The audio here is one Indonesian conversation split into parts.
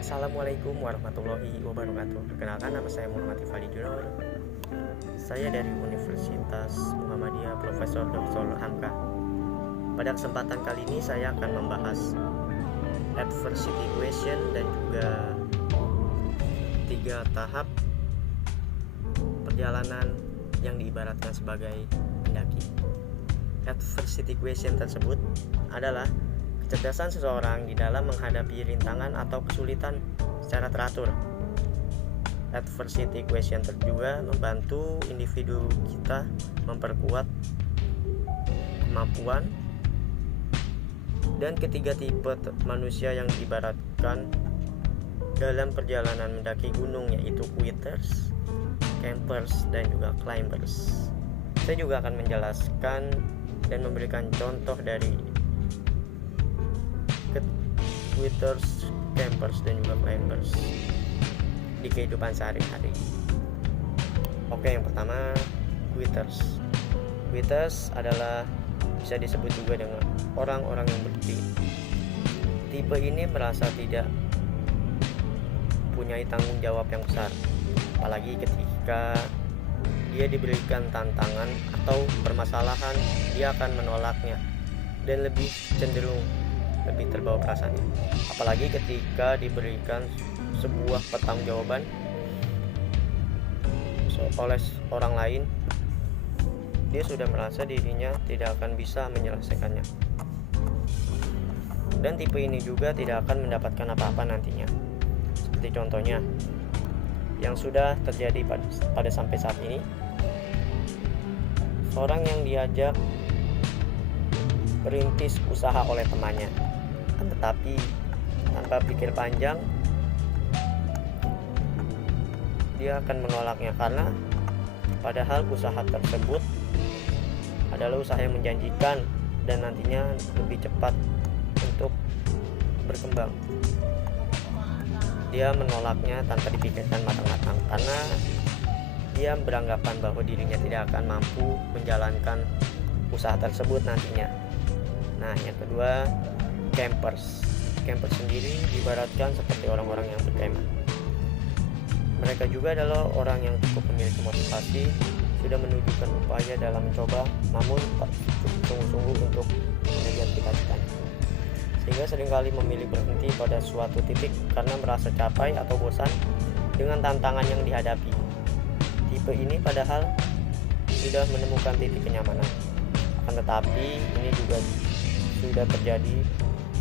Assalamualaikum warahmatullahi wabarakatuh. Perkenalkan, nama saya Muhammad Ifali Junor. Saya dari Universitas Muhammadiyah Profesor Dr. Hamka. Pada kesempatan kali ini saya akan membahas adversity question dan juga 3 tahap perjalanan yang diibaratkan sebagai pendaki. Adversity question tersebut adalah kecerdasan seseorang di dalam menghadapi rintangan atau kesulitan secara teratur. Adversity question juga membantu individu kita memperkuat kemampuan. Dan ketiga tipe manusia yang diibaratkan dalam perjalanan mendaki gunung yaitu quitters, campers, dan juga climbers. Saya juga akan menjelaskan dan memberikan contoh dari quitters, campers, dan juga climbers di kehidupan sehari-hari. Oke, yang pertama, quitters. Quitters adalah bisa disebut juga dengan orang-orang yang berhenti. Tipe ini merasa tidak punya tanggung jawab yang besar, apalagi ketika dia diberikan tantangan atau permasalahan, dia akan menolaknya dan lebih cenderung lebih terbawa perasaannya. Apalagi ketika diberikan sebuah pertanggungjawaban oleh orang lain, dia sudah merasa dirinya tidak akan bisa menyelesaikannya. Dan tipe ini juga tidak akan mendapatkan apa-apa nantinya. Seperti contohnya yang sudah terjadi pada sampai saat ini, seorang yang diajak merintis usaha oleh temannya, tetapi tanpa pikir panjang dia akan menolaknya karena padahal usaha tersebut adalah usaha yang menjanjikan dan nantinya lebih cepat untuk berkembang. Dia menolaknya tanpa dipikirkan matang-matang karena dia beranggapan bahwa dirinya tidak akan mampu menjalankan usaha tersebut nantinya. Nah, yang kedua, campers. Campers sendiri diibaratkan seperti orang-orang yang berkemah. Mereka juga adalah orang yang cukup memiliki motivasi, sudah menunjukkan upaya dalam mencoba, namun tak sungguh-sungguh untuk mengejar cita-citanya. Sehingga seringkali memilih berhenti pada suatu titik karena merasa capek atau bosan dengan tantangan yang dihadapi. Tipe ini padahal sudah menemukan titik kenyamanan. Akan tetapi ini juga sudah terjadi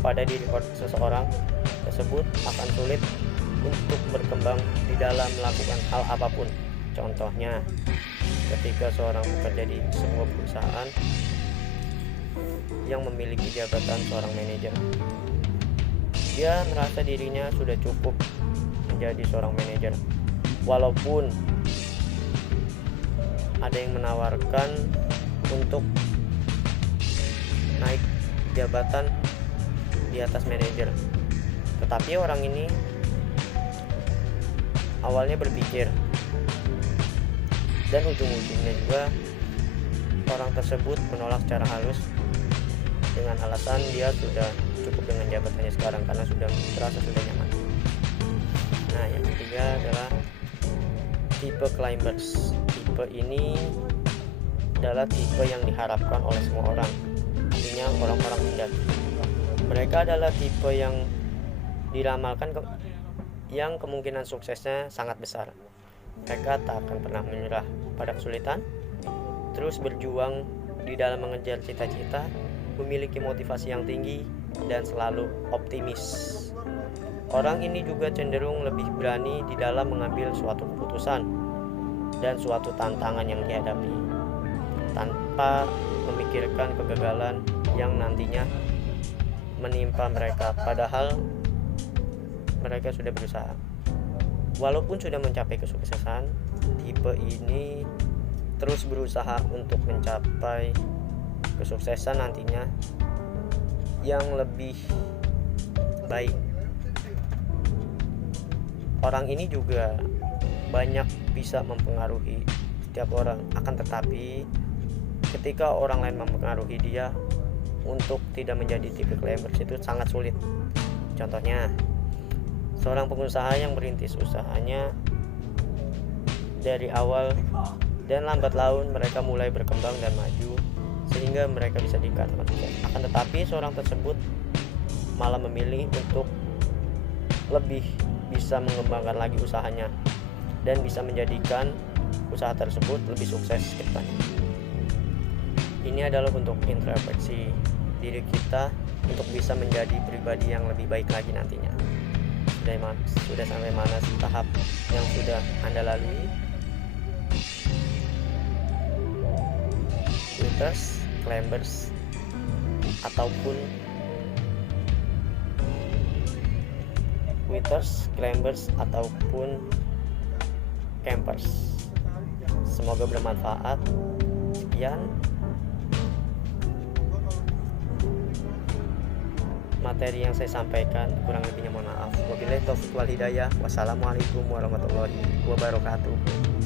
pada diri seseorang tersebut akan sulit untuk berkembang di dalam melakukan hal apapun. Contohnya, ketika seorang bekerja di sebuah perusahaan yang memiliki jabatan seorang manajer, dia merasa dirinya sudah cukup menjadi seorang manajer, walaupun ada yang menawarkan untuk naik jabatan di atas manajer. Tetapi orang ini awalnya berpikir, dan ujung-ujungnya juga orang tersebut menolak secara halus dengan alasan dia sudah cukup dengan jabatannya sekarang karena sudah merasa sudah nyaman. Nah, yang ketiga adalah tipe climbers. Tipe ini adalah tipe yang diharapkan oleh semua orang, artinya orang-orang pendaki. Mereka adalah tipe yang diramalkan yang kemungkinan suksesnya sangat besar. Mereka tak akan pernah menyerah pada kesulitan, terus berjuang di dalam mengejar cita-cita, memiliki motivasi yang tinggi, dan selalu optimis. Orang ini juga cenderung lebih berani di dalam mengambil suatu keputusan dan suatu tantangan yang dihadapi, tanpa memikirkan kegagalan yang nantinya menimpa mereka, padahal mereka sudah berusaha. Walaupun sudah mencapai kesuksesan, tipe ini terus berusaha untuk mencapai kesuksesan nantinya yang lebih baik. Orang ini juga banyak bisa mempengaruhi setiap orang, akan tetapi ketika orang lain mempengaruhi dia untuk tidak menjadi tipe climbers itu sangat sulit. Contohnya, Seorang pengusaha yang merintis usahanya dari awal dan lambat laun mereka mulai berkembang dan maju sehingga mereka bisa dikatakan sukses. Akan tetapi seorang tersebut malah memilih untuk lebih bisa mengembangkan lagi usahanya dan bisa menjadikan usaha tersebut lebih sukses ke depannya. Ini adalah untuk introspeksi diri kita untuk bisa menjadi pribadi yang lebih baik lagi nantinya. Sudah sampai mana tahap yang sudah Anda lalui? Quitters, climbers, ataupun campers. Semoga bermanfaat. Sekian materi yang saya sampaikan, kurang lebihnya mohon maaf. Wabillahi taufiq wal hidayah. Wassalamualaikum warahmatullahi wabarakatuh.